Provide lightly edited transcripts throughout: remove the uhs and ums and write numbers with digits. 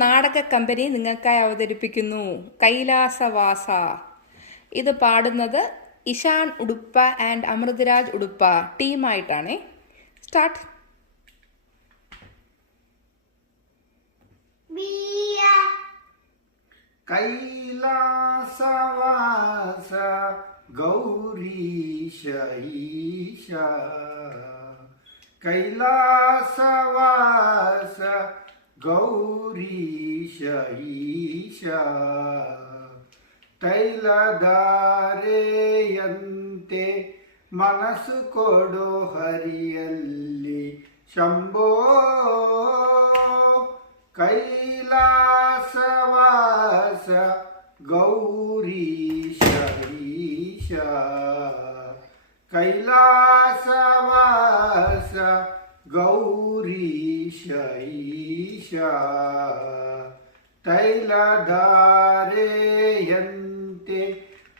നാടക കമ്പനി നിങ്ങൾക്കായി അവതരിപ്പിക്കുന്നു കൈലാസവാസ. ഇത് പാടുന്നത് ഇഷാൻ ഉടുപ്പ ആൻഡ് അമൃതരാജ് ഉടുപ്പ ടീമായിട്ടാണേ. സ്റ്റാർട്ട്. കൈലാസവാസ ഗൗരീശ ഈശ, കൈലാസവാസ ಗೌರೀಶ ಈಶ, ತೈಲಧಾರೆಯಂತೆ ಮನಸ್ಸು ಕೊಡೋ ಹರಿಯಲ್ಲಿ ಶಂಭೋ, ಕೈಲಾಸವಾಸ ಗೌರೀಶ ಈಶ, ಕೈಲಾಸವಾಸ ಗೌರೀಶ ಈಶ, ತೈಲಧಾರೆಯಂತೆ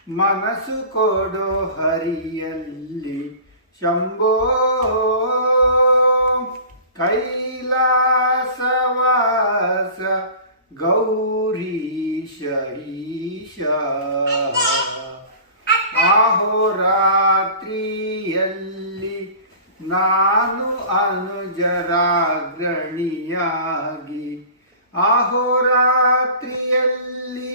ಮನಸ್ಸು ಕೊಡೋ ಹರಿಯಲ್ಲಿ ಶಂಭೋ, ಕೈಲಾಸವಾಸ ಗೌರೀಶ ಈಶ. ಅಹೋರಾತ್ರಿಯಲ್ಲಿ ನಾನು ಅನುಜರಾಗ್ರಣಿಯಾಗಿ, ಅಹೋರಾತ್ರಿಯಲ್ಲಿ